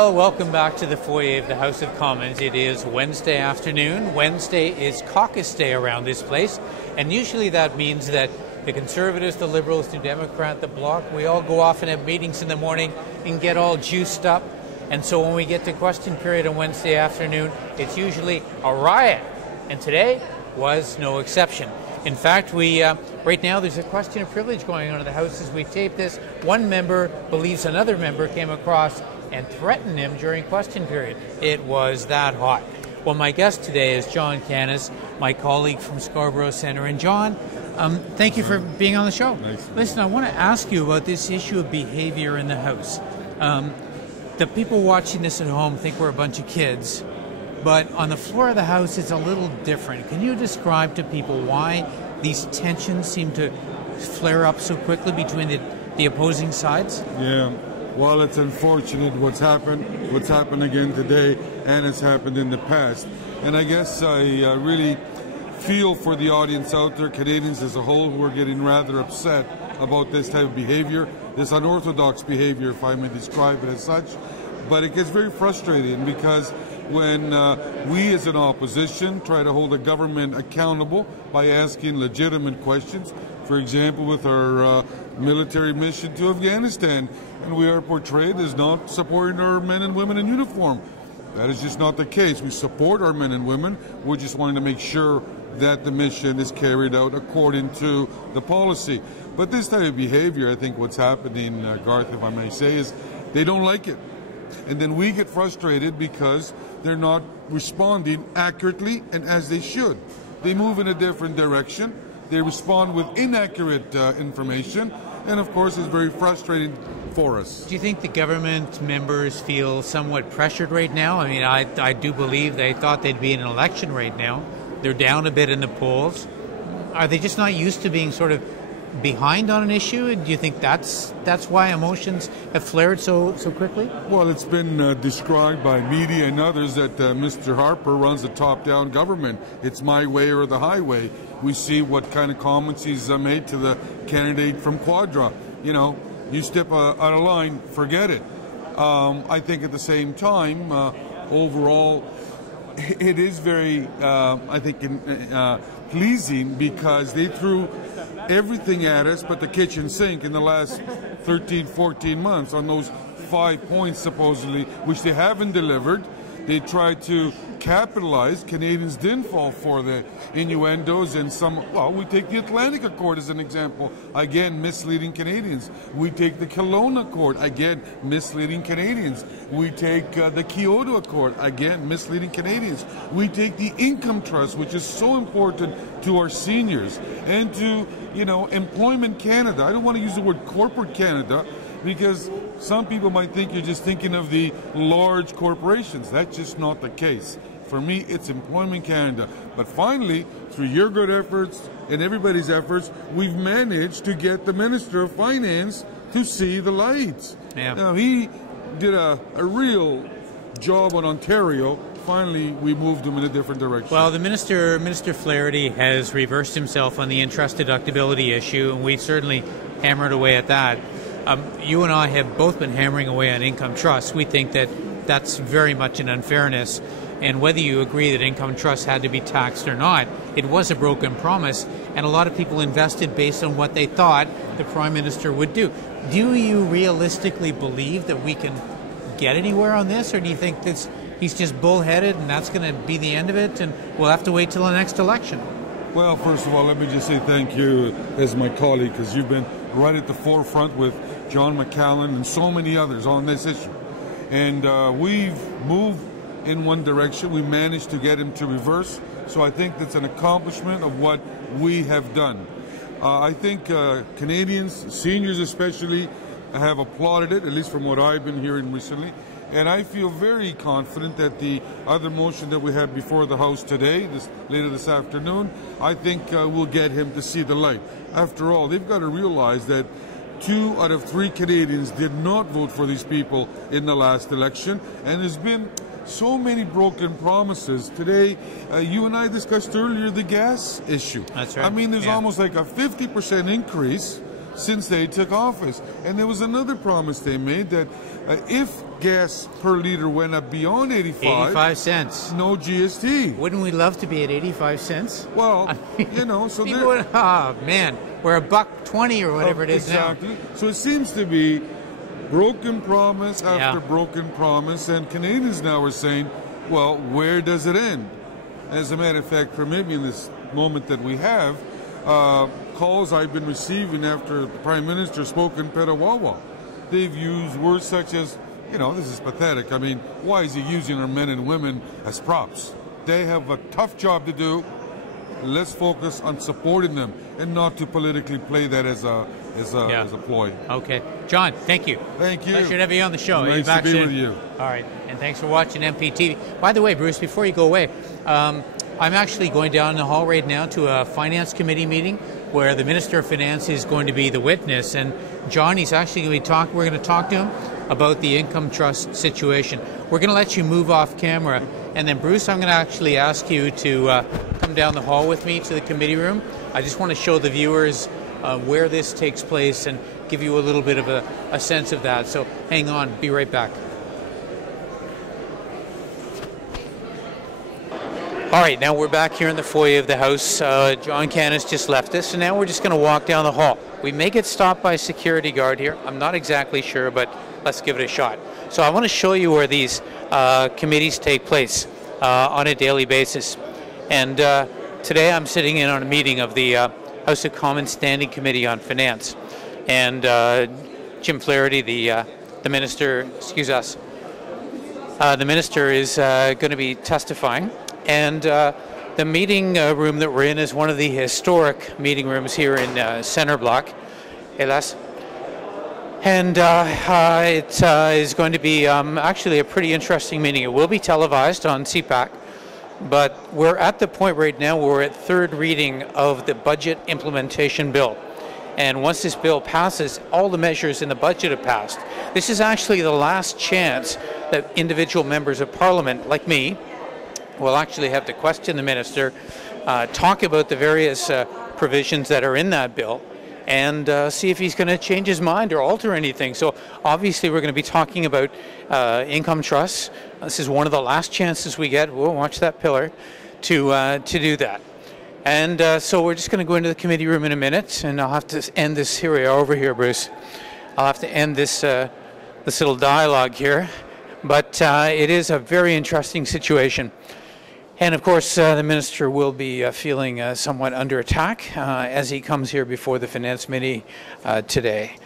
Well, welcome back to the foyer of the House of Commons. It is Wednesday afternoon. Wednesday is caucus day around this place, and usually that means that the Conservatives, the Liberals, the Democrat, the Bloc, we all go off and have meetings in the morning and get all juiced up. And so when we get to question period on Wednesday afternoon, it's usually a riot. And today was no exception. In fact, right now there's a question of privilege going on in the House as we tape this. One member believes another member came across and threatened him during question period. It was that hot. Well, my guest today is John Cannis, my colleague from Scarborough Centre. And John, thank you for being on the show. Nice. Listen, I want to ask you about this issue of behavior in the House. The people watching this at home think we're a bunch of kids, but on the floor of the House it's a little different. Can you describe to people why these tensions seem to flare up so quickly between the opposing sides? Yeah. Well, it's unfortunate what's happened again today, and it's happened in the past. And I guess I really feel for the audience out there, Canadians as a whole, who are getting rather upset about this type of behavior, this unorthodox behavior, if I may describe it as such. But it gets very frustrating because when we as an opposition try to hold the government accountable by asking legitimate questions, for example, with our military mission to Afghanistan, and we are portrayed as not supporting our men and women in uniform. That is just not the case. We support our men and women. We're just wanting to make sure that the mission is carried out according to the policy. But this type of behavior, I think what's happening, Garth, if I may say, is they don't like it. And then we get frustrated because they're not responding accurately and as they should. They move in a different direction. They respond with inaccurate information. And of course, it's very frustrating for us. Do you think the government members feel somewhat pressured right now? I mean, I do believe they thought they'd be in an election right now. They're down a bit in the polls. Are they just not used to being sort of behind on an issue? Do you think that's why emotions have flared so quickly? Well, it's been described by media and others that Mr. Harper runs a top-down government. It's my way or the highway. We see what kind of comments he's made to the candidate from Quadra. You know, you step out of line, forget it. I think at the same time, overall, it is very, I think, pleasing because they threw everything at us but the kitchen sink in the last 13, 14 months on those 5 points, supposedly, which they haven't delivered. They tried to capitalize. Canadians didn't fall for the innuendos and we take the Atlantic Accord as an example. Again, misleading Canadians. We take the Kelowna Accord. Again, misleading Canadians. We take the Kyoto Accord. Again, misleading Canadians. We take the Income Trust, which is so important to our seniors and to, Employment Canada. I don't want to use the word corporate Canada because some people might think you're just thinking of the large corporations. That's just not the case. For me, it's Employment Canada. But finally, through your good efforts and everybody's efforts, we've managed to get the Minister of Finance to see the lights. Yeah. Now, he did a real job on Ontario. Finally, we moved him in a different direction. Well, the Minister Flaherty has reversed himself on the interest deductibility issue, and we've certainly hammered away at that. You and I have both been hammering away on income trusts. We think that that's very much an unfairness. And whether you agree that income trusts had to be taxed or not, it was a broken promise. And a lot of people invested based on what they thought the Prime Minister would do. Do you realistically believe that we can get anywhere on this? Or do you think he's just bullheaded and that's going to be the end of it and we'll have to wait till the next election? Well, first of all, let me just say thank you as my colleague because you've been right at the forefront with John McCallan and so many others on this issue. And we've moved in one direction. We managed to get him to reverse. So I think that's an accomplishment of what we have done. I think Canadians, seniors especially, have applauded it, at least from what I've been hearing recently. And I feel very confident that the other motion that we have before the House today, later this afternoon, I think will get him to see the light. After all, they've got to realize that 2 out of 3 Canadians did not vote for these people in the last election, and there's been so many broken promises. Today, you and I discussed earlier the gas issue. That's right. I mean, there's almost like a 50% increase since they took office. And there was another promise they made that if gas per liter went up beyond 85 cents. No GST. Wouldn't we love to be at 85 cents? Well, you know, so people would, oh man, we're $1.20 or whatever it is exactly. now. So it seems to be broken promise after broken promise, and Canadians now are saying, well, where does it end? As a matter of fact, for maybe in this moment that we have, calls I've been receiving after the Prime Minister spoke in Petawawa. They've used words such as, you know, this is pathetic. I mean, why is he using our men and women as props? They have a tough job to do. Let's focus on supporting them and not to politically play that as a ploy. Okay. John, thank you. Thank you. Pleasure to have you on the show. Nice to be with you. All right. And thanks for watching MPtv. By the way, Bruce, before you go away, I'm actually going down the hall right now to a Finance Committee meeting where the Minister of Finance is going to be the witness. And John, he's actually going to we're going to talk to him about the income trust situation. We're going to let you move off camera. And then, Bruce, I'm going to actually ask you to come down the hall with me to the committee room. I just want to show the viewers where this takes place and give you a little bit of a sense of that. So hang on, be right back. All right, now we're back here in the foyer of the House. John Cannis just left us, and now we're just going to walk down the hall. We may get stopped by a security guard here. I'm not exactly sure, but let's give it a shot. So I want to show you where these committees take place on a daily basis. And today I'm sitting in on a meeting of the House of Commons Standing Committee on Finance. And Jim Flaherty, the minister, the minister is going to be testifying. And the meeting room that we're in is one of the historic meeting rooms here in Centre Block, hélas. And it is going to be actually a pretty interesting meeting. It will be televised on CPAC, but we're at the point right now where we're at third reading of the budget implementation bill. And once this bill passes, all the measures in the budget have passed. This is actually the last chance that individual members of Parliament, like me, will actually have to question the minister, talk about the various provisions that are in that bill, and see if he's going to change his mind or alter anything. So obviously we're going to be talking about income trusts. This is one of the last chances we get, we'll watch that pillar, to do that. And so we're just going to go into the committee room in a minute, and I'll have to end this, here we are over here, Bruce. I'll have to end this, this little dialogue here, but it is a very interesting situation. And of course, the minister will be feeling somewhat under attack as he comes here before the Finance Committee today.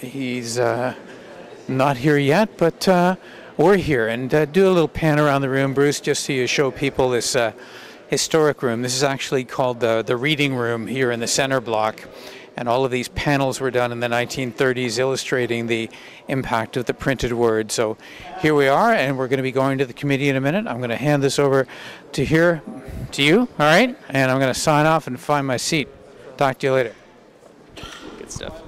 He's not here yet, but we're here. And do a little pan around the room, Bruce, just so you show people this historic room. This is actually called the reading room here in the Centre Block. And all of these panels were done in the 1930s, illustrating the impact of the printed word. So here we are, and we're going to be going to the committee in a minute. I'm going to hand this over to you, all right? And I'm going to sign off and find my seat. Talk to you later. Good stuff.